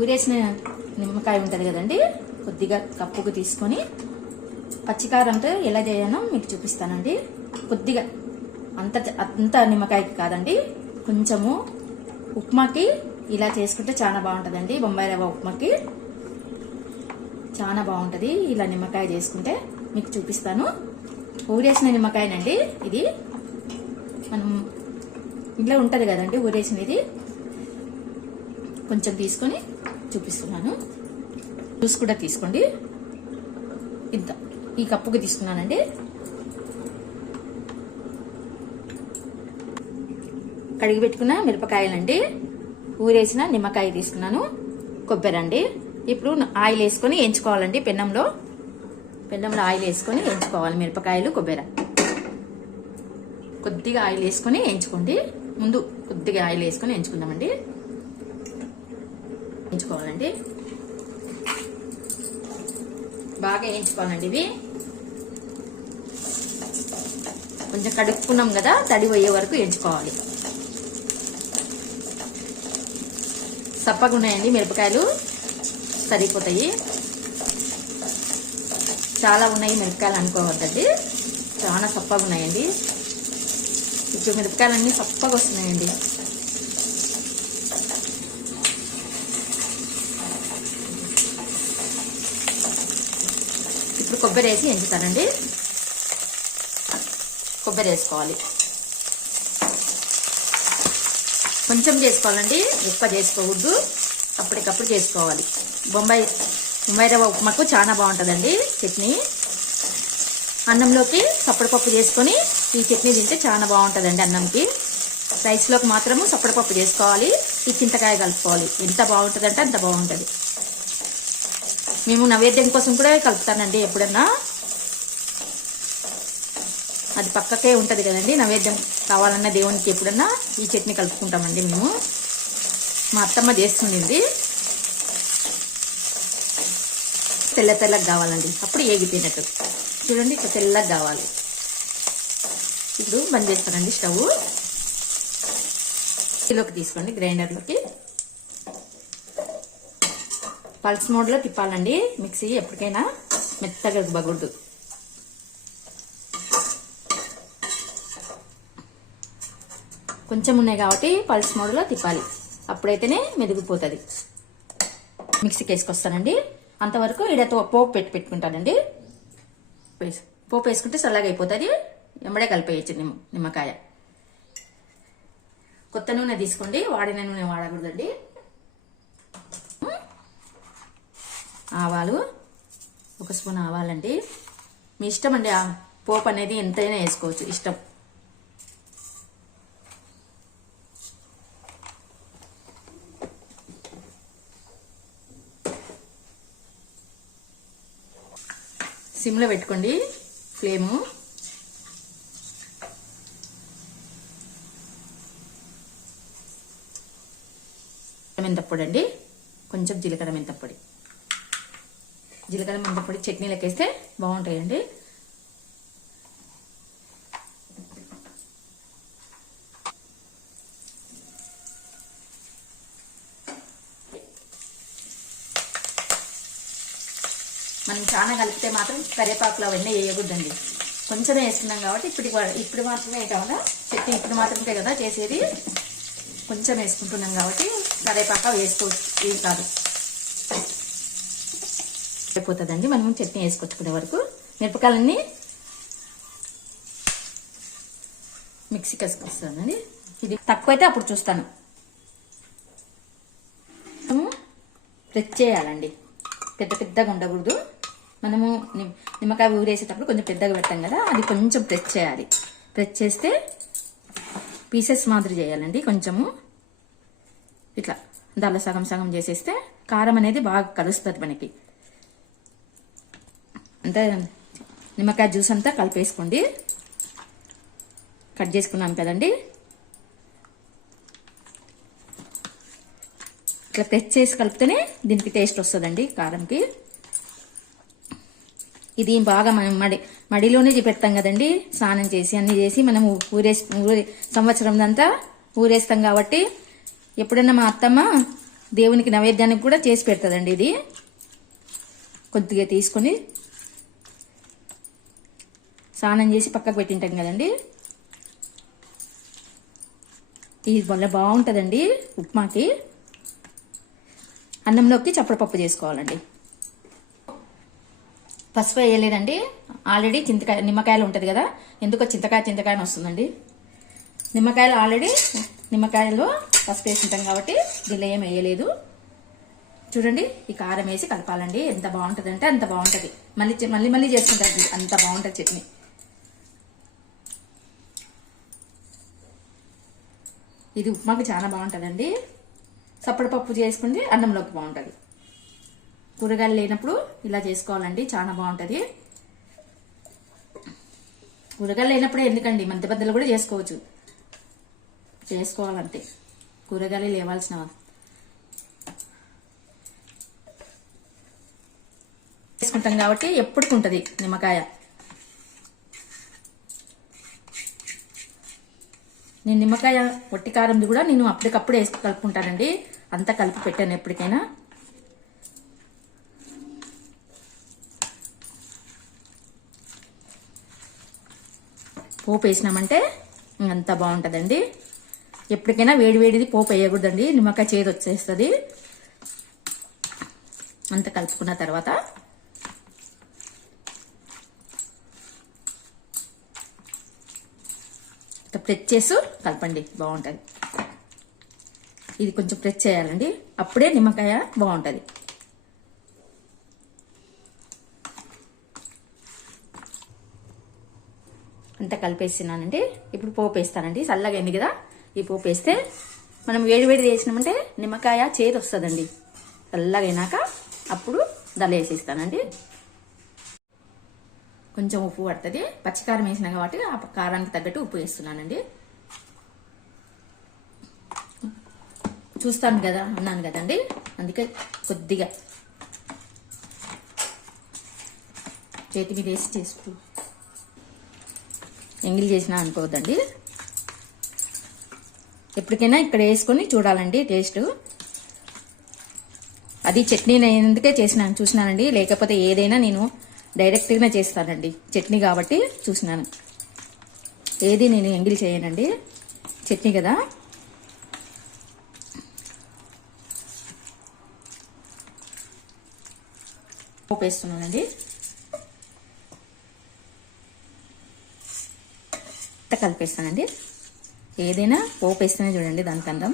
ఊరేసిన నిమ్మకాయ ఉంటుంది కదండి, కొద్దిగా కప్పుకు తీసుకొని పచ్చికారంతో ఎలా చేయాలో మీకు చూపిస్తానండి. కొద్దిగా అంత నిమ్మకాయకి కాదండి, కొంచెము ఉప్మాకి ఇలా చేసుకుంటే చాలా బాగుంటుందండి. బొంబాయి రవ్వ ఉప్మాకి చాలా బాగుంటుంది. ఇలా నిమ్మకాయ చేసుకుంటే మీకు చూపిస్తాను. ఊరేసిన నిమ్మకాయనండి ఇది. మనం ఇంట్లో ఉంటుంది కదండి ఊరేసినది, కొంచెం తీసుకొని చూపిస్తున్నాను. జ్యూస్ కూడా తీసుకోండి. ఇంత ఈ కప్పుకి తీసుకున్నానండి. కడిగి పెట్టుకున్న మిరపకాయలండి, ఊరేసిన నిమ్మకాయ తీసుకున్నాను, కొబ్బరి అండి. ఇప్పుడు ఆయిల్ వేసుకొని ఎంచుకోవాలండి. పెన్నంలో ఆయిల్ వేసుకొని ఎంచుకోవాలి మిరపకాయలు, కొబ్బరి. కొద్దిగా ఆయిల్ వేసుకొని ఎంచుకోండి. ముందు కొద్దిగా ఆయిల్ వేసుకొని ఎంచుకుందామండి. ఎంచుకోవాలండి, బాగా వేయించుకోవాలండి. ఇవి కొంచెం కడుక్కున్నాం కదా, తడి పోయే వరకు ఎంచుకోవాలి. సప్పగా ఉన్నాయండి మిరపకాయలు, సరిపోతాయి. చాలా ఉన్నాయి మిరపకాయలు అనుకోవద్దండి, చాలా సప్పగా ఉన్నాయండి. ఇప్పుడు మిరపకాయలన్నీ సప్పగా వస్తున్నాయండి. ఇప్పుడు కొబ్బరి వేసి ఎంచుతానండి. కొబ్బరి వేసుకోవాలి, కొంచెం చేసుకోవాలండి, ఎక్కువ చేసుకోవద్దు. అప్పటికప్పుడు చేసుకోవాలి. బొంబాయి రవ్వ ఉప్మాకు చాలా బాగుంటుందండి చట్నీ. అన్నంలోకి సప్పడిపప్పు చేసుకొని ఈ చట్నీ తింటే చాలా బాగుంటుందండి అన్నంకి. రైస్లోకి మాత్రము సప్పడిపప్పు చేసుకోవాలి, ఈ చింతకాయ కలుపుకోవాలి. ఎంత బాగుంటుందంటే అంత బాగుంటుంది. మేము నైవేద్యం కోసం కూడా కలుపుతానండి ఎప్పుడన్నా. అది పక్కకే ఉంటుంది కదండి, నైవేద్యం కావాలన్న దేవునికి ఎప్పుడన్నా ఈ చట్నీ కలుపుకుంటామండి మేము. మా అత్తమ్మ చేస్తుండింది. తెల్లగా కావాలండి, అప్పుడు ఏగిపోయినట్టు. చూడండి ఇట్లా తెల్లగా కావాలి. ఇప్పుడు బంద్ చేస్తానండి స్టవ్. ఇందులోకి తీసుకోండి, గ్రైండర్లోకి. పల్స్ మోడ్లో తిప్పాలండి మిక్సీ, ఎప్పటికైనా మెత్తగా రుబ్బకూడదు. కొంచెం ఉన్నాయి కాబట్టి పల్స్ మోడ్లో తిప్పాలి, అప్పుడైతేనే మెదిగిపోతుంది. మిక్సీకి వేసుకొస్తానండి. అంతవరకు ఇడతో పోపు పెట్టుకుంటానండి. పోపు వేసుకుంటే చల్లగా అయిపోతుంది, ఎమ్మడే కలిపేయచ్చు నిమ్మకాయ. కొత్త నూనె తీసుకోండి, వాడిన నూనె వాడకూడదండి. ఆవాలు, 1 స్పూన్ ఆవాలండి. మీ ఇష్టం అండి, పోపు అనేది ఎంతైనా వేసుకోవచ్చు, ఇష్టం. సిమ్లో పెట్టుకోండి ఫ్లేము. మెంతపొడి అండి, కొంచెం జీలకర్ర మెంతపొడి. జీలకర్ర మెంతపొడి చట్నీలకు వేస్తే బాగుంటాయండి. మనం చాలా కలిపితే మాత్రం కరివేపాకులు అవన్నీ వేయకూడదండి, కొంచెమే వేస్తున్నాం కాబట్టి ఇప్పుడు మాత్రమే వేయటం చట్నీ ఇప్పుడు మాత్రమే కదా చేసేది. కొంచెం వేసుకుంటున్నాం కాబట్టి కరివేపాకు వేసుకోవచ్చు, ఏం కాదు, అయిపోతుందండి. మనం చట్నీ వేసుకొచ్చుకునే వరకు మిరపకాయలన్నీ మిక్సీకి వేసుకొస్తానండి. ఇది తక్కువైతే అప్పుడు చూస్తాను. ప్రెస్ చేయాలండి, పెద్దగా ఉండకూడదు. మనము నిమ్మకాయ ఊరేసేటప్పుడు కొంచెం పెద్దగా పెట్టాం కదా, అది కొంచెం ప్రెస్ చేయాలి. ప్రెస్ చేస్తే పీసెస్ మాదిరి చేయాలండి. కొంచెము ఇట్లా దానిలో సగం చేసేస్తే కారం అనేది బాగా కలుస్తుంది మనకి. అంతా నిమ్మకాయ జ్యూస్ అంతా కలిపేసుకోండి. కట్ చేసుకున్నాం కదండి, ఇట్లా ప్రెస్ చేసి కలిపితేనే దీనికి టేస్ట్ వస్తుందండి కారంకి. ఇది బాగా మనం మడిలోనే పెడతాం కదండి, స్నానం చేసి అన్ని చేసి మనము సంవత్సరం అంతా ఊరేస్తాం కాబట్టి ఎప్పుడన్నా మా అత్తమ్మ దేవునికి నైవేద్యానికి కూడా చేసి పెడుతుందండి ఇది. కొద్దిగా తీసుకొని స్నానం చేసి పక్కకు పెట్టింటాం కదండి. ఇది వల్ల బాగుంటుందండి ఉప్మాకి. అన్నంలోకి చప్పడపప్పు చేసుకోవాలండి. పసుపు వేయలేదండి. ఆల్రెడీ నిమ్మకాయలు ఉంటుంది కదా, ఎందుకో చింతకాయ వస్తుందండి. నిమ్మకాయలు ఆల్రెడీ నిమ్మకాయలో పసుపు వేసుకుంటాం కాబట్టి దీనిలో ఏం వేయలేదు. చూడండి, ఈ కారం వేసి కలపాలండి. ఎంత బాగుంటుంది అంటే అంత బాగుంటుంది. మళ్ళీ చేసుకుంటారు, అంత బాగుంటుంది చట్నీ. ఇది ఉప్మాకి చాలా బాగుంటుందండి. చప్పడపప్పు చేసుకుంటే అన్నంలోకి బాగుంటుంది. కూరగాయలు లేనప్పుడు ఇలా చేసుకోవాలండి, చాలా బాగుంటుంది. కూరగాయలు లేనప్పుడే ఎందుకండి, మంతబద్దలు కూడా చేసుకోవాలంటే కూరగాయలు లేవాల్సిన చేసుకుంటాం కాబట్టి ఎప్పుడుకుంటది నిమ్మకాయ. నేను నిమ్మకాయ పొట్టి కారంది కూడా నేను అప్పటికప్పుడు వేసి కలుపుకుంటానండి. అంతా కలిపి పెట్టాను ఎప్పటికైనా. పోపు వేసినామంటే అంత బాగుంటుందండి. ఎప్పటికైనా వేడిది పోపు వేయకూడదండి, నిమ్మకాయ చేదు వచ్చేస్తుంది. అంత కలుపుకున్న తర్వాత ప్రెస్ చేసి కలపండి, బాగుంటుంది. ఇది కొంచెం ప్రెస్ చేయాలండి, అప్పుడే నిమ్మకాయ బాగుంటుంది. అంతా కలిపేసినానండి. ఇప్పుడు పోపు వేస్తానండి. చల్లగా అయింది కదా, ఈ పోపు వేస్తే మనం వేడి వేసినామంటే నిమ్మకాయ చేదు వస్తుందండి. చల్లగా అయినాక అప్పుడు దళ వేసేస్తానండి. కొంచెం ఉప్పు పడుతుంది, పచ్చికారం వేసినా కాబట్టి ఆ కారానికి తగ్గట్టు ఉప్పు వేస్తున్నానండి. చూస్తాను కదా అన్నాను కదండి, అందుకే కొద్దిగా చేతి మీద వేసి చేస్తూ ఎంగిలి చేసినా అనుకోవద్దండి. ఎప్పటికైనా ఇక్కడ వేసుకొని చూడాలండి టేస్ట్. అది చట్నీ నేను ఎందుకే చూసినానండి, లేకపోతే ఏదైనా నేను డైరెక్ట్గానే చేస్తానండి. చట్నీ కాబట్టి చూసినాను, ఏది నేను ఎంగిలి చేయనండి, చట్నీ కదా. పోపు వేస్తున్నానండి. కలిపేస్తానండి. ఏదైనా పోపు వేస్తేనే చూడండి దానికి అందం.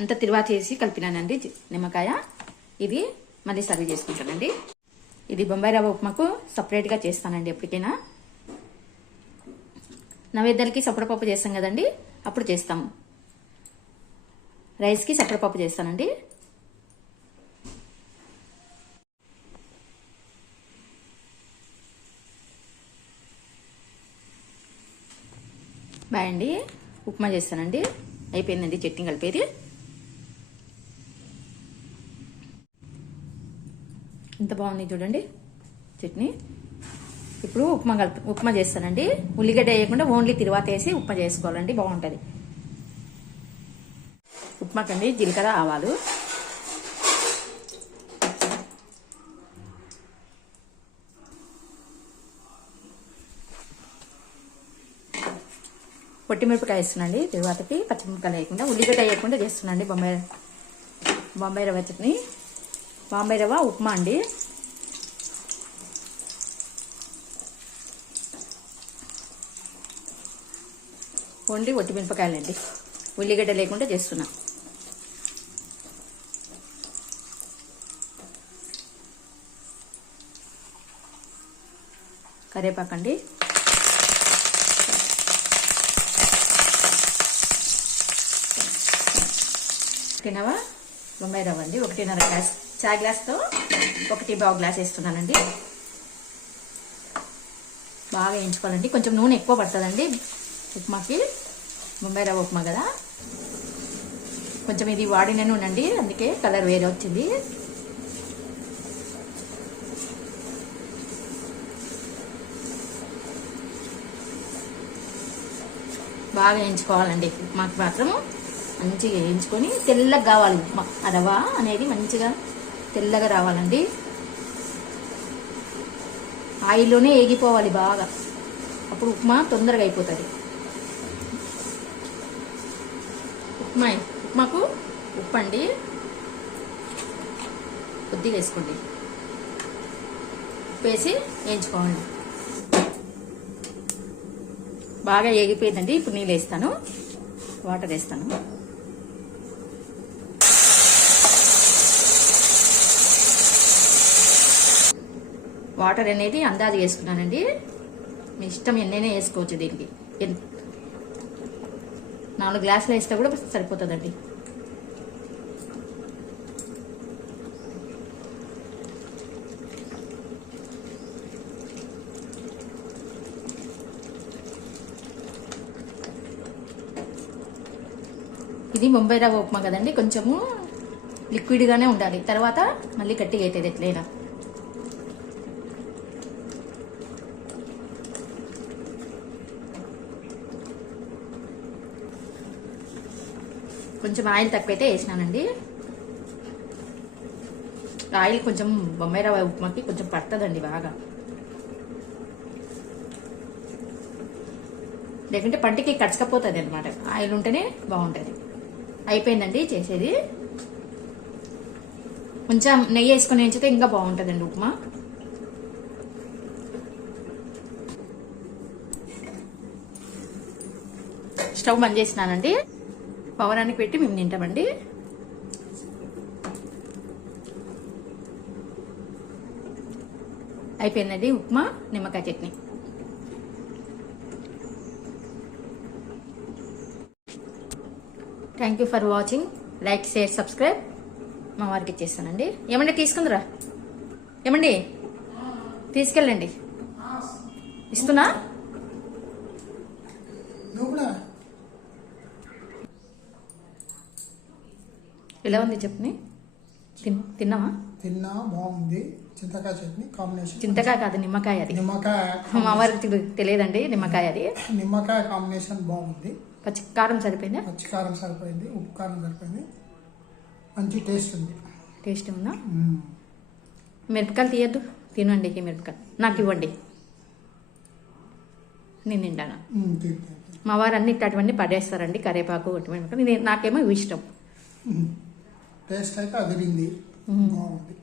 అంతా తిరువాత చేసి కలిపినానండి నిమ్మకాయ. ఇది మళ్ళీ సర్వ్ చేసుకుంటానండి. ఇది బొంబాయి రవ్వ ఉప్మాకు సపరేట్గా చేస్తానండి. ఎప్పటికైనా నైవేద్యాలకి సపరపప్పు చేస్తాం కదండి, అప్పుడు చేస్తాము. రైస్కి సపరపప్పు చేస్తానండి. బాయ్ అండి. ఉప్మా చేస్తానండి. అయిపోయిందండి చట్నీ కలిపేది. ఎంత బాగుంది చూడండి చట్నీ. ఇప్పుడు ఉప్మా చేస్తానండి. ఉల్లిగడ్డ వేయకుండా ఓన్లీ తిరువాత వేసి ఉప్మా చేసుకోవాలండి, బాగుంటుంది. ఉప్మాకండి జీలకర్ర ఆవాలు, పొట్టిమిరపకాయ వేస్తున్నాండి తిరువాతకి. పచ్చిమిరపకాయలు వేయకుండా ఉల్లిగడ్డ వేయకుండా చేస్తున్నాండి బొంబాయి రవ్వ చట్నీ. బాంబే రవ్వ ఉప్మా అండి. ఓన్లీ ఒట్టి మిరపకాయలండి, ఉల్లిగడ్డ లేకుండా చేస్తున్నా. కరివేపాకండి, తినవా బొంబాయి రవ్వ అండి. 1.5 గ్లాస్ చాయ్ గ్లాస్తో 1.25 గ్లాస్ వేస్తున్నానండి. బాగా వేయించుకోవాలండి. కొంచెం నూనె ఎక్కువ పడుతుందండి, ఉప్మాకి బొంబాయి రవ్వ ఉప్మా కదా, కొంచెం ఇది వాడిన నూనె, అందుకే కలర్ వేరే వచ్చింది. బాగా వేయించుకోవాలండి. ఉప్మాకి మాత్రం మంచిగా వేయించుకొని తెల్లగా కావాలి. ఉప్మా ఆ రవ్వ అనేది మంచిగా తెల్లగా రావాలండి. ఆయిల్లోనే ఏగిపోవాలి బాగా, అప్పుడు ఉప్మా తొందరగా అయిపోతుంది. ఉప్మాకు ఉప్పు అండి కొద్దిగా వేసుకోండి, ఉప్పు వేసి వేయించుకోండి. బాగా ఏగిపోయిందండి. ఇప్పుడు నీళ్ళు వేస్తాను, వాటర్ వేస్తాను. వాటర్ అనేది అందాజు వేసుకున్నానండి. మీ ఇష్టం ఎన్నైనా వేసుకోవచ్చు. దీనికి 4 గ్లాసులు వేస్తే కూడా సరిపోతుందండి. ఇది బొంబాయి రవ్వ ఉప్మా కదండి, కొంచెము లిక్విడ్గానే ఉండాలి. తర్వాత మళ్ళీ గట్టిగా అవుతుంది ఎట్లయినా. కొంచెం ఆయిల్ తక్కువైతే వేసినానండి. ఆయిల్ కొంచెం బొంబాయి రవ్వ ఉప్మాకి కొంచెం పడుతుందండి బాగా, లేకుంటే పంటికి కచ్చకపోతుంది అనమాట. ఆయిల్ ఉంటేనే బాగుంటుంది. అయిపోయిందండి చేసేది. కొంచెం నెయ్యి వేసుకొని వేయించితే ఇంకా బాగుంటుందండి ఉప్మా. స్టవ్ బంద్ చేసినానండి. పవరానికి పెట్టి మేము తింటామండి. అయిపోయిందండి ఉప్మా నిమ్మకాయ chutney. Thank you for watching. Like, share, subscribe. మా వారికి ఇచ్చేస్తానండి. ఏమండి తీసుకుందిరా, ఏమండి తీసుకెళ్ళండి. ఇస్తున్నా. ఎలా ఉంది చెప్పని? తిన్నావా? తిన్నా, బాగుంది. చింతకాయ చట్నీ కాంబినేషన్. చింతకాయ కాదు, నిమ్మకాయ. అది నిమ్మకాయ. మా వారికి తెలియదండి నిమ్మకాయ. అది నిమ్మకాయ కాంబినేషన్ బాగుంది. పచ్చి కారం సరిపోయిందా? పచ్చి కారం సరిపోయింది, ఉప్పు కారం సరిపోయింది. మంచి టేస్ట్ ఉంది. టేస్ట్ ఉందా? మిరపకాయలు తీయద్దు, తినండి. ఈ మిరపకాయలు నాకు ఇవ్వండి, నేను తింటాను. మా వారు అన్ని ఇట్లాంటివన్నీ పడేస్తారండి, కరేపాకు నాకేమో ఇవి ఇష్టం. టేస్ట్ అయితే అదిరింది, బాగుంది.